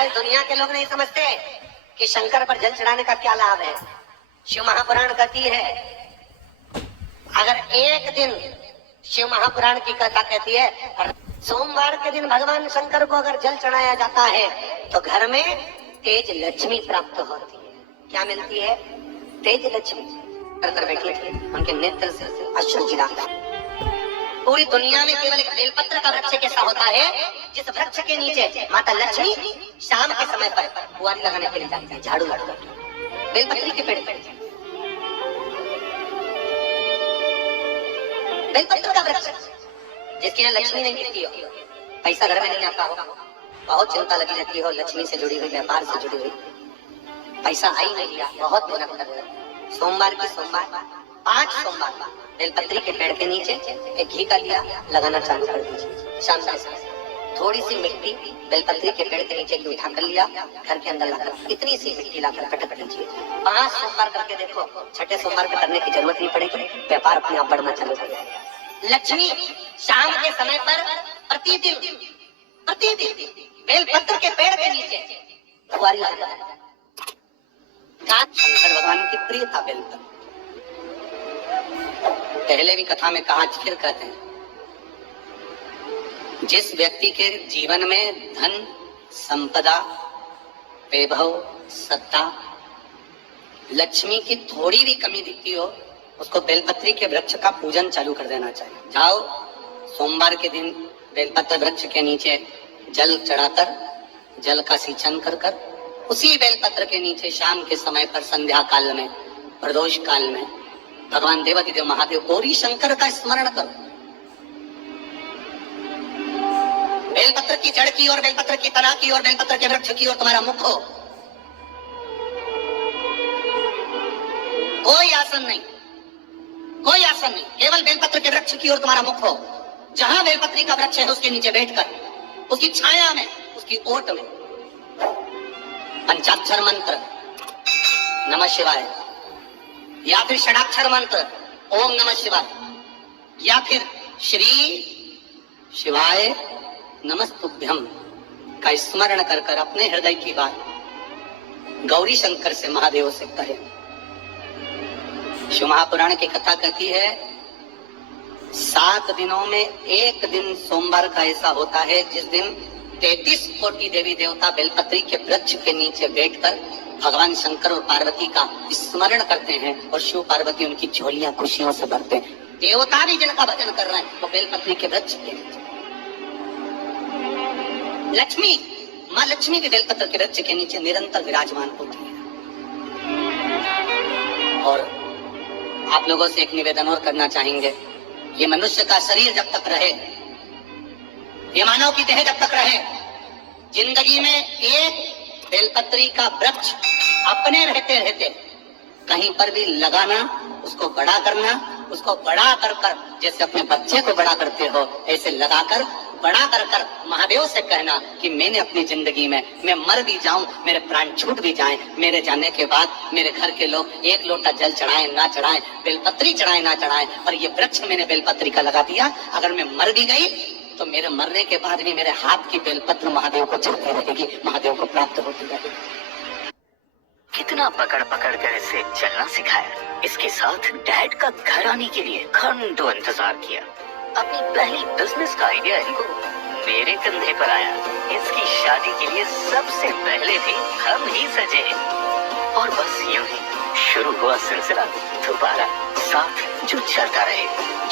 आज दुनिया के लोग नहीं समझते कि शंकर पर जल चढ़ाने का क्या लाभ है। शिव महापुराण कहती है, अगर एक दिन शिव महापुराण की कथा कहती है, सोमवार के दिन भगवान शंकर को अगर जल चढ़ाया जाता है तो घर में तेज लक्ष्मी प्राप्त होती है। क्या मिलती है? तेज लक्ष्मी। अंदर बैठी थी, उनके नेत्र से अश्रु गिरा। पूरी दुनिया में केवल एक बेलपत्र का वृक्ष कैसा होता है जिस वृक्ष के नीचे माता लक्ष्मी शाम के समय पर बुआरी लगाने के लिए जाती है, झाड़ू लगाने के लिए। बेलपत्री के पेड़ पे बेलपत्र का वृक्ष जिसकी यहाँ लक्ष्मी नहीं गिरती हो, पैसा घर में नहीं आता हो, बहुत चिंता लगी रहती हो, लक्ष्मी से जुड़ी हुई, व्यापार से जुड़ी हुई, पैसा आई नहीं लिया, बहुत मेहनत कर रहे हो। सोमवार की सोमवार 5 सोमवार बेलपत्री के पेड़ के नीचे एक घी का दिया लगाना चालू कर दीजिए। शाम से थोड़ी सी मिट्टी बेलपत्री के पेड़ के नीचे की उठा कर लिया, घर के अंदर लाकर इतनी सी मिट्टी लाकर पटक दीजिए। 5 सोमवार करके देखो, छठे सोमवार पे करने की जरूरत नहीं पड़ेगी, व्यापार अपने आप बढ़ना चालू कर जाएगा। लक्ष्मी शाम के समय पर प्रतिदिन बेलपत्र के पेड़ के नीचे बुआरी लगाना। शंकर भगवान की प्रिय था बेलपत्र। पहले भी कथा में कहा, फिर कहते हैं, जिस व्यक्ति के जीवन में धन, संपदा, वैभव, सत्ता, लक्ष्मी की थोड़ी भी कमी दिखती हो, उसको बेलपत्री के वृक्ष का पूजन चालू कर देना चाहिए। जाओ सोमवार के दिन बेलपत्र वृक्ष के नीचे जल चढ़ाकर, जल का सिंचन कर कर, उसी बेलपत्र के नीचे शाम के समय पर संध्या काल में, प्रदोष काल में भगवान देवाधिदेव महादेव गौरी शंकर का स्मरण करो। बेलपत्र की जड़ की और बेलपत्र की तना की और बेलपत्र के वृक्ष की और तुम्हारा मुख हो। कोई आसन नहीं, कोई आसन नहीं, केवल बेलपत्र के वृक्ष की और तुम्हारा मुख हो। जहां बेलपत्री का वृक्ष है उसके नीचे बैठकर, उसकी छाया में, उसकी ओट में पंचाक्षर मंत्र नमः शिवाय, या फिर षडाक्षर मंत्र ओम नमः शिवाय, या फिर श्री शिवाय नमस्तुभ्यम का स्मरण कर कर अपने हृदय की बात गौरी शंकर से, महादेव से कहे। शिव महापुराण की कथा कहती है, 7 दिनों में एक दिन सोमवार का ऐसा होता है जिस दिन 33 कोटि देवी देवता बेलपत्री के वृक्ष के नीचे बैठकर भगवान शंकर और पार्वती का स्मरण करते हैं और शिव पार्वती उनकी झोलियां खुशियों से भरते हैं। देवता भी जिनका भजन कर रहे हैं वो बेलपत्री के वृक्ष के नीचे। लक्ष्मी, माँ लक्ष्मी भी बेलपत्र के वृक्ष के नीचे निरंतर विराजमान होती है। और आप लोगों से एक निवेदन और करना चाहेंगे, ये मनुष्य का शरीर जब तक रहे, ये मानव की देह जब तक रहे, जिंदगी में एक बेलपत्री का वृक्ष अपने रहते रहते कहीं पर भी लगाना, उसको बड़ा करना, उसको बड़ा कर कर, जैसे अपने बच्चे को बड़ा करते हो ऐसे लगाकर बड़ा कर कर महादेव से कहना कि मैंने अपनी जिंदगी में, मैं मर भी जाऊं, मेरे प्राण छूट भी जाएं, मेरे जाने के बाद मेरे घर के लोग एक लोटा जल चढ़ाएं ना चढ़ाएं, बेलपत्री चढ़ाएं ना चढ़ाएं, पर ये वृक्ष मैंने बेलपत्री का लगा दिया, अगर मैं मर भी गई तो मेरे मरने के बाद भी मेरे हाथ की बेलपत्र महादेव को चढ़ती रहेगी, महादेव को प्राप्त होती रहेगी। कितना पकड़ पकड़ कर इसे चलना सिखाया, इसके साथ डैड का घर आने के लिए घंटों इंतजार किया। अपनी पहली बिजनेस का आइडिया इनको मेरे कंधे पर आया। इसकी शादी के लिए सबसे पहले भी हम ही सजे और बस यूं ही शुरू हुआ सिलसिला दोबारा साथ जो चलता रहे।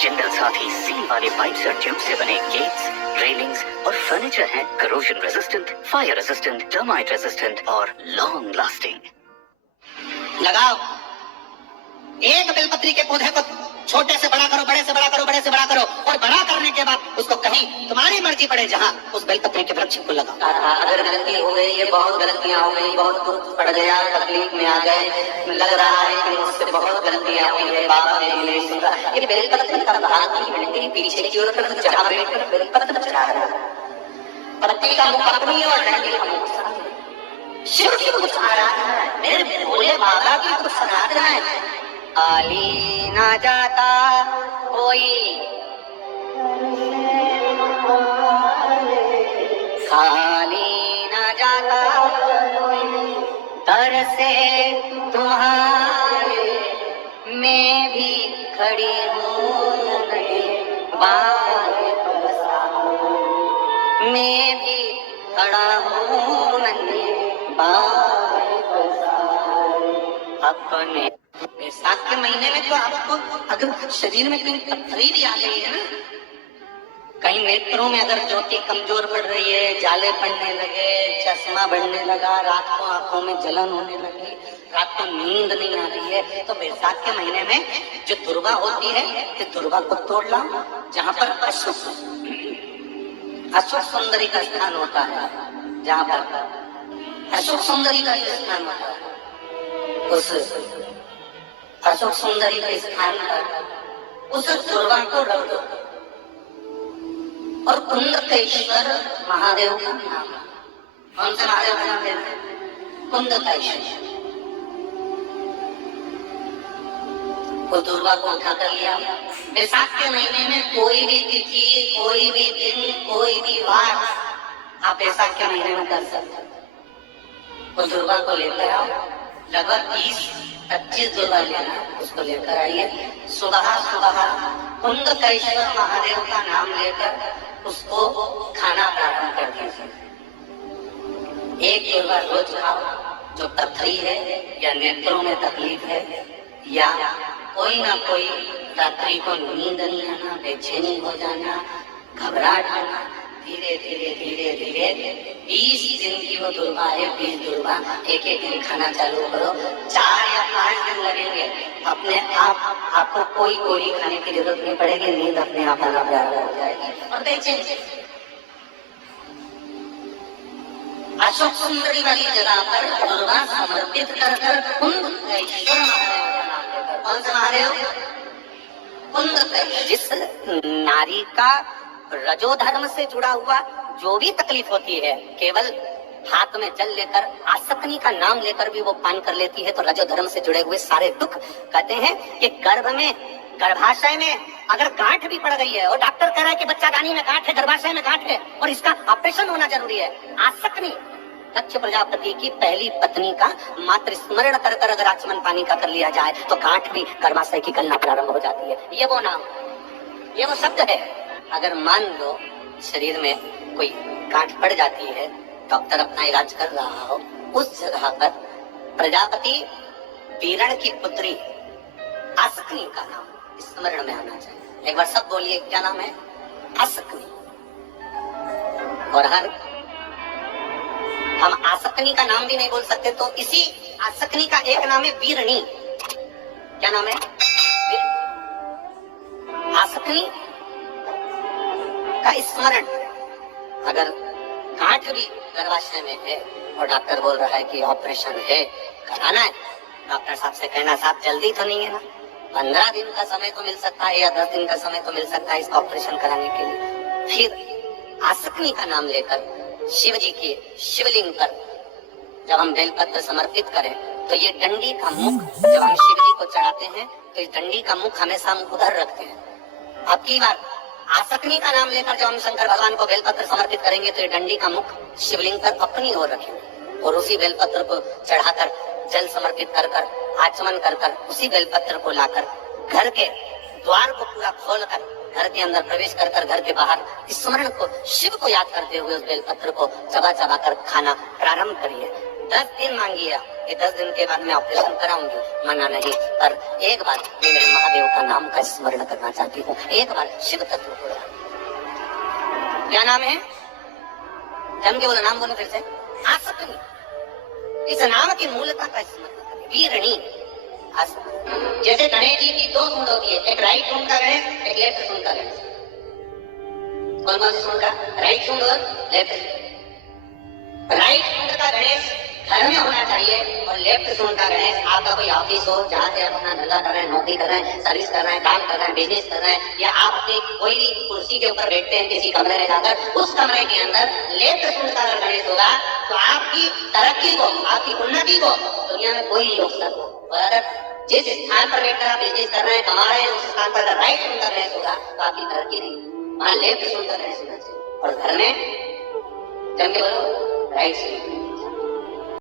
जिंदल साथ ही सील वाले पाइप्स और ट्यूब से बने गेट्स, रेलिंग्स और फर्नीचर हैं corrosion resistant, fire resistant, termite resistant और लॉन्ग लास्टिंग। लगाओ एक बेलपत्री के पौधे को, छोटे से बड़ा करो, बड़े से बड़ा करो, बड़े से बड़ा करो, और बड़ा करने के बाद उसको कहीं तुम्हारी मर्जी पड़े जहां, उस बेलपत्री के वृक्ष को लगाओ। अगर गलती हो गई, ये बहुत गलतियां हो गई, बहुत दुख पड़ गया, तकलीफ में आ गए, लग रहा है कि मुझसे बहुत गलतियां हुई है, बाबा ने नहीं सुना, ये बेलपत्री का भाग की घंटी पीछे की ओर कर जहां बैठकर बेलपत्र चढ़ा रहा है, पत्ती का मुख अपनी और डंडी का मुख शिव की कुछ आराधना है, मेरे भोले बाबा की कुछ आराधना है। खाली ना जाता कोई, खाली ना जाता से तुम्हारे मैं भी खड़ी हूँ बार मैं भी खड़ा हूँ बार अपने। बैसाख के महीने में तो आपको अगर शरीर में कहीं पथरी भी आ गई है ना, कहीं नेत्रों में अगर ज्योति कमजोर पड़ रही है, जाले पड़ने लगे, चश्मा बढ़ने लगा, रात को आंखों में जलन होने लगी, रात को नींद नहीं आ रही है, तो बैसाख के महीने में जो दुर्वा होती है, तो दुर्वा को तोड़ लाओ। जहाँ पर अशुभ सुंदरी का स्थान होता है, जहाँ पर अशुभ सुंदरी का स्थान होता है, उस अशुभ सुंदरी के स्थान पर उस दुर्वा को रख दो। और कुंदकेश्वर महादेव का नाम, कौन से महादेव का नाम लेते हैं? कुंदकेश्वर। वो दुर्वा को उठा कर लिया। बैसाख के महीने में कोई भी तिथि, कोई भी दिन, कोई भी वार आप बैसाख के महीने में कर सकते हो। वो दुर्वा को लेकर आओ, लगभग 20-25 दुर्वा लेना, उसको लेकर आइए। सुबह सुबह कुंदकेश्वर महादेव का नाम लेकर उसको खाना प्रारंभ कर दीजिए। एक दुर्वा रोज खाओ। जो पथरी है या नेत्रों में तकलीफ है या कोई ना कोई रात्रि को नींद नहीं आना, बेचैनी हो जाना, घबराहट आना, धीरे धीरे धीरे धीरे 20 दिन की वो दुर्वा है, 20 दुर्वा एक एक दिन खाना चालू करो। 4 या 5 दिन लगेंगे, अपने आप आपको कोई गोली खाने की जरूरत नहीं पड़ेगी, नींद अपने आप आना प्यारा हो जाएगी। और बेचैनी अशोक सुंदरी वाली जगह पर दुर्वा समर्पित कर कुंदकेश्वर महादेव का नाम लेकर, कौन सा महादेव? कुंदकेश्वर। जिस नारी का रजोधर्म से जुड़ा हुआ जो भी तकलीफ होती है, केवल हाथ में जल लेकर आसक्ति का नाम लेकर भी वो पान कर लेती है, तो रजोधर्म से जुड़े हुए सारे दुख, कहते हैं कि गर्भ में, गर्भाशय में अगर गांठ भी पड़ गई है और डॉक्टर कह रहा है कि बच्चादानी में गांठ है, गर्भाशय में गांठ है और इसका ऑपरेशन होना जरूरी है, आसक्ति दक्ष प्रजापति की पहली पत्नी का मात्र स्मरण कर कर अगर आचमन पानी का कर लिया जाए तो गांठ भी गर्भाशय की गलना प्रारंभ हो जाती है। ये वो नाम, ये वो शब्द है। अगर मान लो शरीर में कोई गांठ पड़ जाती है, डॉक्टर अपना इलाज कर रहा हो, उस जगह पर प्रजापति वीरण की पुत्री आसक्ति का नाम स्मरण में आना चाहिए। एक बार सब बोलिए, क्या नाम है? आसक्ति। और हर हम आसक्ति का नाम भी नहीं बोल सकते, तो इसी आसक्ति का एक नाम है वीरणी। क्या नाम है? आसक्ति का स्मरण। अगर गांठ भी गर्भाशय में है और डॉक्टर बोल रहा है कि ऑपरेशन है, कराना है, डॉक्टर साहब से कहना, साहब जल्दी तो नहीं है ना, 15 दिन का समय तो मिल सकता है या 10 दिन का समय तो मिल सकता है इसका ऑपरेशन कराने के लिए। फिर आसक्ति का नाम लेकर शिव जी के शिवलिंग पर जब हम बेलपत्र समर्पित करें तो ये डंडी का मुख, जब हम शिव जी को चढ़ाते हैं तो इस डंडी का मुख हमेशा हम उधर रखते हैं। अब की बार आसक्ति का नाम लेकर जब हम शंकर भगवान को बेलपत्र समर्पित करेंगे तो ये डंडी का मुख शिवलिंग पर अपनी ओर रखेंगे और उसी बेलपत्र को चढ़ाकर जल समर्पित कर कर, आचमन कर कर, उसी बेलपत्र को लाकर घर के द्वार को पूरा खोलकर घर के अंदर प्रवेश कर कर घर के बाहर स्मरण को, शिव को याद करते हुए उस बेलपत्र को चबा चबा कर खाना प्रारंभ करिए। 10 दिन मांगिए, कि 10 दिन के बाद मैं ऑपरेशन कराऊंगी, मना नहीं, पर एक बार मैं मेरे महादेव का नाम का स्मरण करना चाहती हूँ, एक बार शिव तत्व को। क्या नाम है? जम के बोलो, नाम बोलो फिर से। आसक्ति। इस नाम की मूलता का स्मरण करें, वीरणी। जैसे गणेश जी की 2 सूंड होती है, एक राइट सूंड का गणेश, एक लेफ्ट सूंड का गणेश। कौन कौन सी सूंड का? राइट सूंड और लेफ्ट सूंड। राइट सूंड का गणेश घर में होना चाहिए और लेफ्ट सूंड का गणेश आपका कोई ऑफिस हो, जहाँ से आप अपना धंधा कर रहे हैं, नौकरी कर रहे हैं, सर्विस कर रहे हैं, काम कर रहे हैं, बिजनेस कर रहे हैं, या आप अपनी कोई भी कुर्सी के ऊपर बैठते हैं किसी कमरे में जाकर, उस कमरे के अंदर लेफ्ट सूंड का अगर गणेश होगा तो आपकी तरक्की को, आपकी उन्नति को दुनिया में कोई नहीं रोक सकता। और अगर जिस स्थान पर बैठकर आप बिजनेस कर रहे हैं, कमा रहे हैं, उस स्थान पर अगर राइट सूंड का गणेश होगा तो आपकी तरक्की नहीं, वहाँ लेफ्ट सूंड का गणेश होना चाहिए। और घर में जम के बोलो, राइट सूंड।